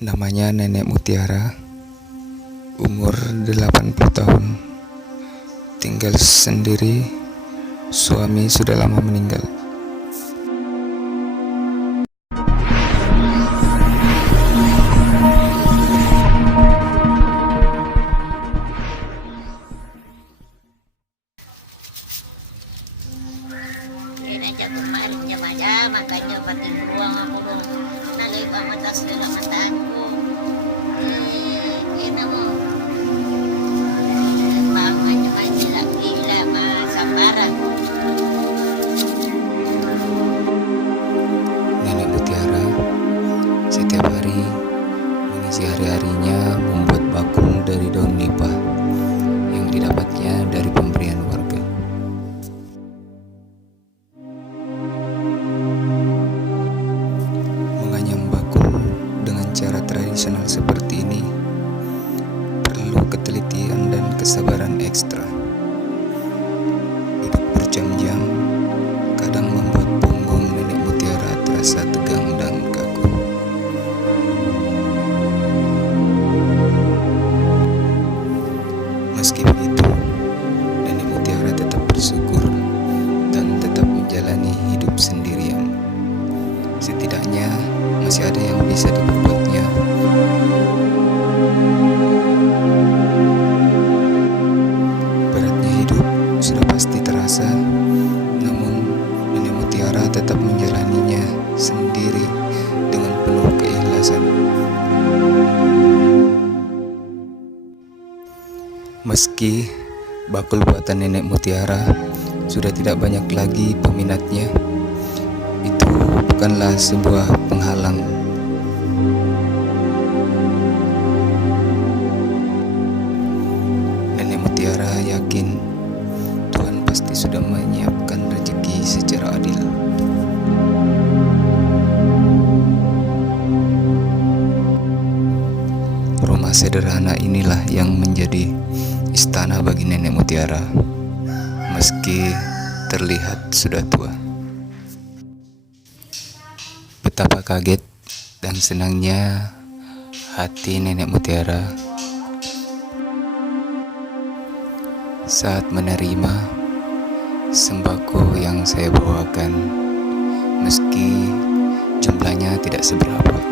Namanya Nenek Mutiara, umur 80 tahun, tinggal sendiri, suami sudah lama meninggal. Kemarin jam aja makanya pati ruang aku dulu nalai pamatas segala mataku kita mau bangunnya aja gila masambaran. Nenek Mutiara setiap hari mengisi hari-harinya membuat bakung dari daun nipah yang didapatnya dari pemberian warga. Menganyam bakung dengan cara tradisional seperti ini perlu ketelitian dan kesabaran ekstra. Duduk berjam-jam kadang membuat punggung Nenek Mutiara terasa tegang dan kaku. Meski begitu, Nenek Mutiara tetap bersyukur dan tetap menjalani hidup sendirian. Setidaknya masih ada yang bisa diperbuatnya. Beratnya hidup sudah pasti terasa, namun Nenek Mutiara tetap menjalaninya sendiri dengan penuh keikhlasan. Meski bakul buatan Nenek Mutiara sudah tidak banyak lagi peminatnya, itu bukanlah sebuah penghalang. Nenek Mutiara yakin Tuhan pasti sudah menyiapkan rezeki secara adil. Rumah sederhana inilah yang menjadi istana bagi Nenek Mutiara, meski terlihat sudah tua. Betapa kaget dan senangnya hati Nenek Mutiara saat menerima sembako yang saya bawakan, meski jumlahnya tidak seberapa.